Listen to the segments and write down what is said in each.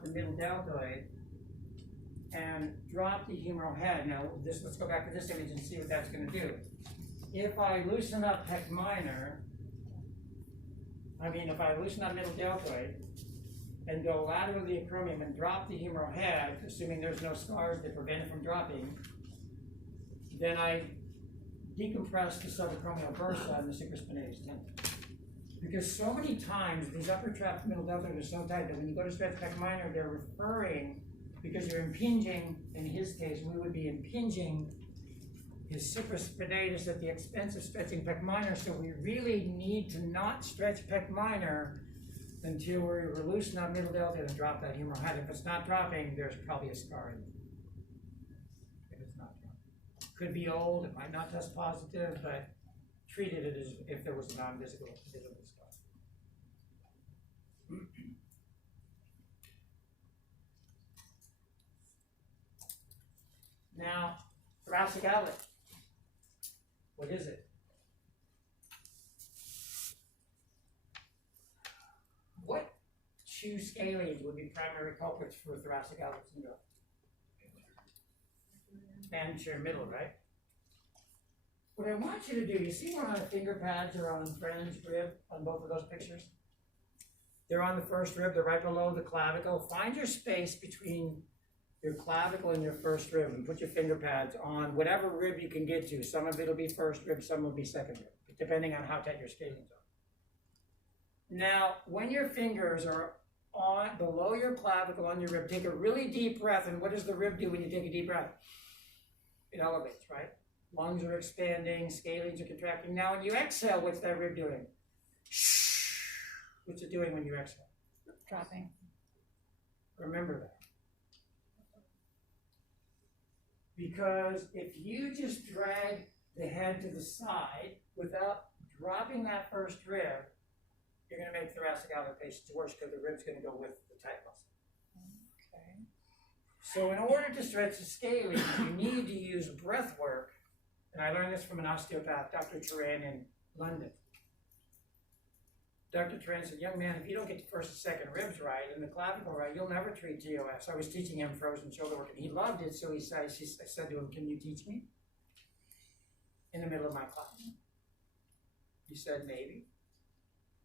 up the middle deltoid and drop the humeral head. Now, let's go back to this image and see what that's going to do. If I loosen up pec minor, if I loosen up middle deltoid and go lateral to the acromion and drop the humeral head, assuming there's no scars to prevent it from dropping, then I decompress the subacromial bursa and the supraspinatus tendon. Because so many times these upper trapped middle deltoid are so tight that when you go to stretch pec minor, they're referring, because you're impinging, in his case, we would be impinging his supraspinatus at the expense of stretching pec minor, so we really need to not stretch pec minor until we loosen up middle deltoid and drop that humeral head. If it's not dropping, there's probably a scar in it. If it's not dropping. Could be old, it might not test positive, but treated it as if there was a non-visible scar. Now, thoracic outlet. What is it? What two scalenes would be primary culprits for thoracic outlet syndrome? Anterior middle, right? What I want you to do, you see where my finger pads are on Brennan's rib on both of those pictures? They're on the first rib, they're right below the clavicle. Find your space between your clavicle and your first rib and put your finger pads on whatever rib you can get to. Some of it will be first rib, some will be second rib, depending on how tight your scalenes are. Now, when your fingers are on below your clavicle on your rib, take a really deep breath. And what does the rib do when you take a deep breath? It elevates, right? Lungs are expanding, scalenes are contracting. Now, when you exhale, what's that rib doing? What's it doing when you exhale? Dropping. Remember that. Because if you just drag the head to the side without dropping that first rib, you're going to make thoracic outlet patients worse because the rib's going to go with the tight muscle. Okay. So in order to stretch the scalene, you need to use breath work. And I learned this from an osteopath, Dr. Turan in London. Dr. Turan said, young man, if you don't get the first and second ribs right and the clavicle right, you'll never treat TOS. I was teaching him frozen shoulder work, and he loved it, so I said to him, can you teach me? In the middle of my class. He said, maybe.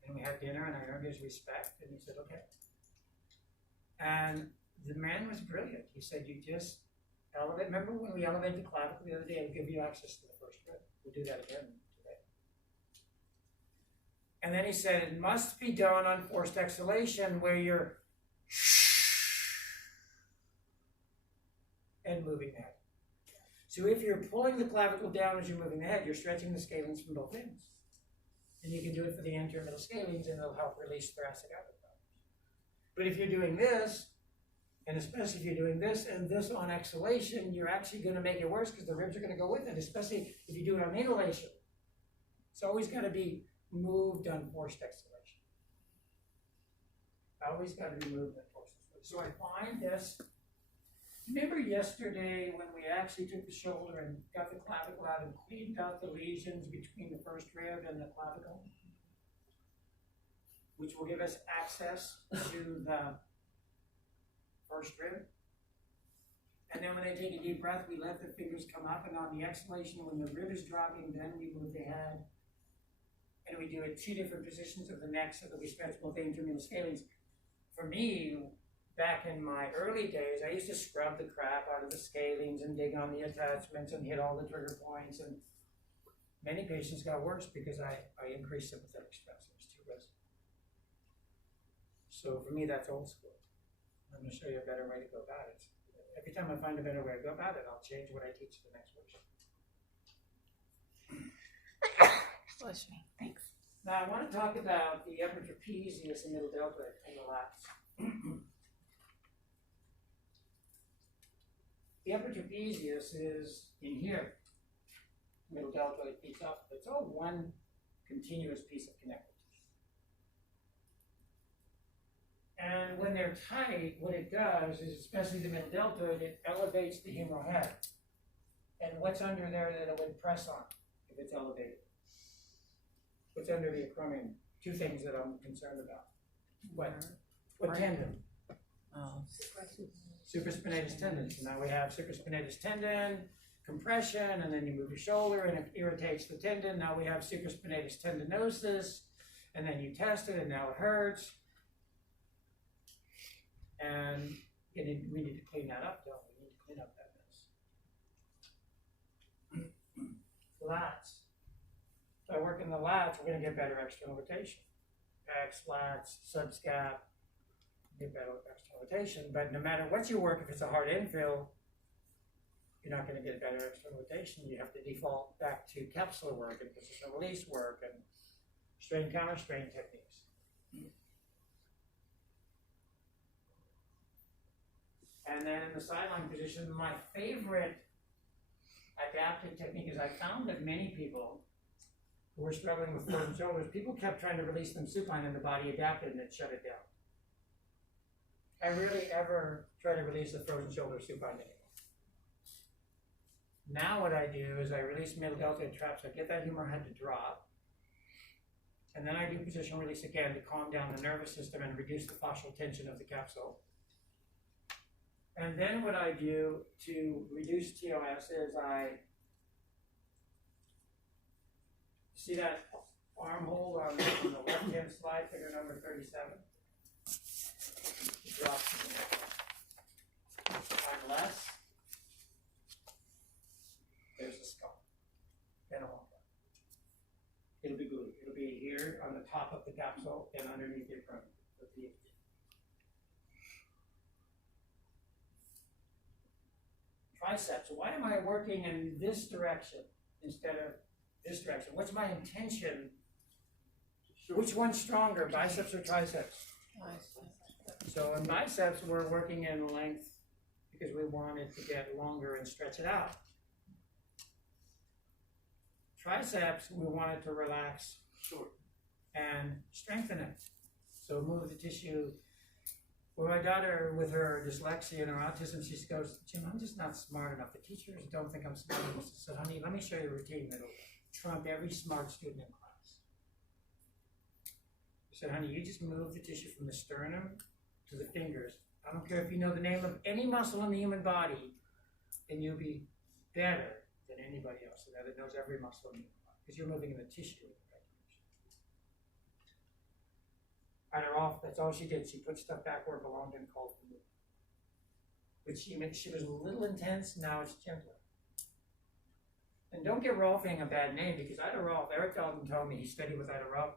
And we had dinner, and I earned his respect, and he said, okay. And the man was brilliant. He said, you just elevate. Remember when we elevated the clavicle the other day? I'll give you access to the first rib. We'll do that again. And then he said, it must be done on forced exhalation where you're and moving the head. So if you're pulling the clavicle down as you're moving the head, you're stretching the scalenes from both ends. And you can do it for the anterior middle scalenes, and it'll help release thoracic outlet problems. But if you're doing this, and especially if you're doing this and this on exhalation, you're actually going to make it worse because the ribs are going to go with it, especially if you do it on inhalation. It's always got to be moved on forced exhalation. Always got to be moved on forced exhalation. So I find this. Remember yesterday when we actually took the shoulder and got the clavicle out and cleaned out the lesions between the first rib and the clavicle, which will give us access to the first rib. And then when they take a deep breath, we let the fingers come up, and on the exhalation, when the rib is dropping, then we move the head. And we do it 2 different positions of the neck so that we stretch both anterior scalenes. For me, back in my early days, I used to scrub the crap out of the scalenes and dig on the attachments and hit all the trigger points. And many patients got worse because I increased sympathetic stress. It was too risky. So for me, that's old school. I'm going to show you a better way to go about it. Every time I find a better way to go about it, I'll change what I teach the next workshop. Bless me. Thanks. Now I want to talk about the upper trapezius and middle deltoid and the lats. The upper trapezius is in here. Middle deltoid feeds up. It's all one continuous piece of connective tissue. And when they're tight, what it does is, especially the middle deltoid, it elevates the humeral head. And what's under there that it would press on if it's elevated? What's under the acromion? 2 things that I'm concerned about. What tendon? Oh, Supraspinatus tendon. So now we have supraspinatus tendon, compression, and then you move your shoulder and it irritates the tendon. Now we have supraspinatus tendinosis, and then you test it and now it hurts. And we need to clean that up, don't we? We need to clean up that mess. Lats. If I work in the lats, we're going to get better external rotation. Pecs, lats, subscap, get better external rotation. But no matter what you work, if it's a hard infill, you're not going to get better external rotation. You have to default back to capsular work and positional release work and strain counter strain techniques. And then in the sideline position, my favorite adaptive technique is I found that many people who were struggling with frozen shoulders, people kept trying to release them supine and the body adapted and it shut it down. I rarely ever try to release the frozen shoulder supine anymore. Now what I do is I release middle deltoid traps, I get that humeral head to drop, and then I do positional release again to calm down the nervous system and reduce the fascial tension of the capsule. And then what I do to reduce TOS is I see that arm hold on the left-hand slide, figure number 37. Drop time less. There's the skull. Then a walk up. It'll be glued. It'll be here on the top of the capsule and underneath the acromion. Triceps. Why am I working in this direction instead of this direction? What's my intention? Which one's stronger, biceps or triceps? So in biceps, we're working in length because we want it to get longer and stretch it out. Triceps, we want it to relax and strengthen it. So move the tissue. Well, my daughter, with her dyslexia and her autism, she goes, Jim, I'm just not smart enough. The teachers don't think I'm smart enough. So, honey, let me show you a routine that'll trump every smart student in class. I said, honey, you just move the tissue from the sternum to the fingers. I don't care if you know the name of any muscle in the human body, and you'll be better than anybody else that knows every muscle in the human body, because you're moving in the tissue. Cut her off. That's all she did. She put stuff back where it belonged and called for movement. But she was a little intense. Now it's gentler. And don't give Rolfing a bad name, because Ida Rolf, Eric Dalton told me he studied with Ida Rolf.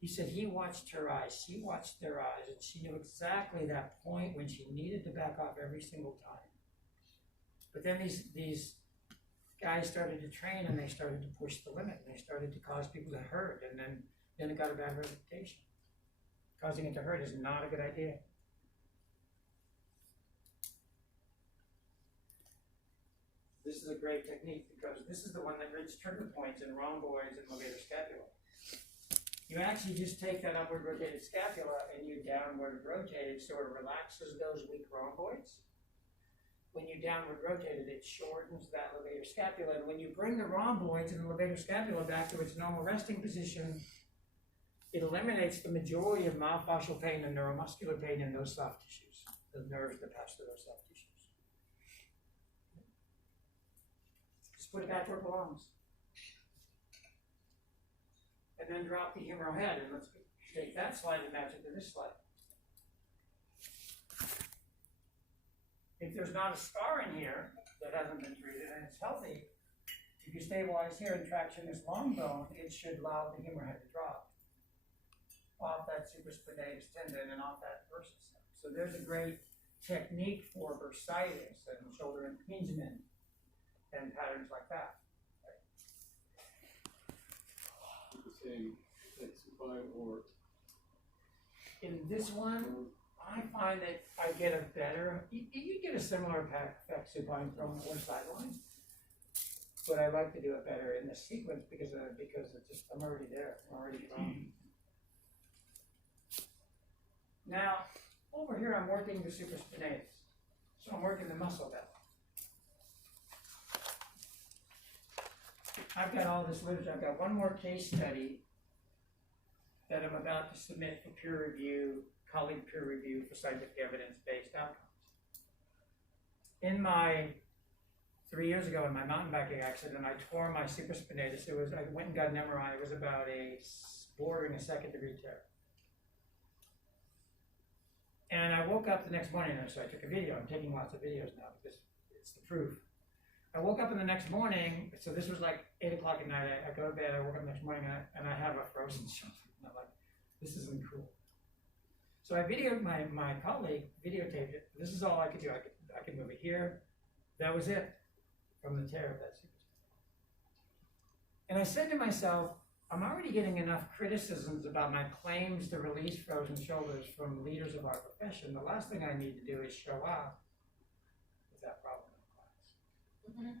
He said he watched her eyes. She watched their eyes, and she knew exactly that point when she needed to back off every single time. But then these guys started to train, and they started to push the limit, and they started to cause people to hurt, and then it got a bad reputation. Causing it to hurt is not a good idea. This is a great technique because this is the one that reaches trigger points in rhomboids and levator scapula. You actually just take that upward rotated scapula and you downward rotate it so it relaxes those weak rhomboids. When you downward rotate it, it shortens that levator scapula. And when you bring the rhomboids and the levator scapula back to its normal resting position, it eliminates the majority of myofascial pain and neuromuscular pain in those soft tissues, the nerves that pass through those soft tissues. Just put it back where it belongs. And then drop the humeral head, and let's take that slide and match it to this slide. If there's not a scar in here that hasn't been treated and it's healthy, if you stabilize here and traction this long bone, it should allow the humeral head to drop off that supraspinatus tendon and off that bursitis. So there's a great technique for bursitis and shoulder impingement and patterns like that. Or in this one, I find that I get a better, you get a similar effect supine from one sideline, but I like to do it better in this sequence because it's just, I'm already there, I'm already from. Now, over here I'm working the supraspinatus, so I'm working the muscle belt. I've got all this literature. I've got one more case study that I'm about to submit for peer review colleague peer review for scientific evidence-based outcomes. In my 3 years ago in my mountain biking accident, I tore my supraspinatus. I went and got an MRI. It was about bordering a second-degree tear. And I woke up the next morning, and so I took a video. I'm taking lots of videos now because it's the proof. I woke up in the next morning, so this was like 8 o'clock at night. I go to bed, I woke up the next morning, and I have a frozen shoulder. And I'm like, this isn't cool. So I videoed my colleague, videotaped it. This is all I could do. I could move it here. That was it from the tear of that supraspinatus. And I said to myself, I'm already getting enough criticisms about my claims to release frozen shoulders from leaders of our profession. The last thing I need to do is show up with that problem in class.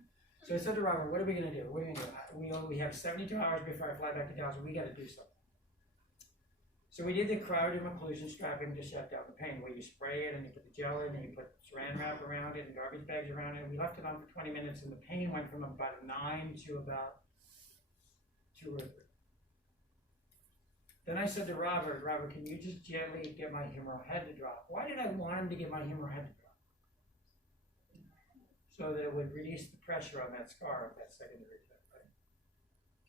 So I said to Robert, what are we going to do? What are we going to do? We have 72 hours before I fly back to Dallas. We got to do something. So we did the cryogenic occlusion strapping to shut down the pain, where you spray it and you put the gel in and you put saran wrap around it and garbage bags around it. We left it on for 20 minutes and the pain went from about a 9 to about 2 or 3. Then I said to Robert, can you just gently get my humeral head to drop? Why did I want him to get my humeral head to drop? So that it would release the pressure on that scar of that secondary tear, right?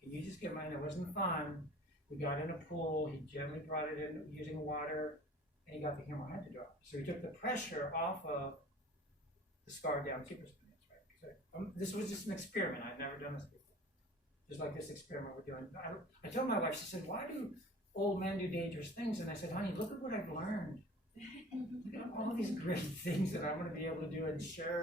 Can you just get mine? It wasn't fun. We got in a pool. He gently brought it in using water, and he got the humeral head to drop. So he took the pressure off of the scar down supraspinatus, right? This was just an experiment. I'd never done this before. Just like this experiment we're doing. I told my wife, she said, why do old men do dangerous things? And I said, honey, look at what I've learned. Look at all these great things that I'm going to be able to do and share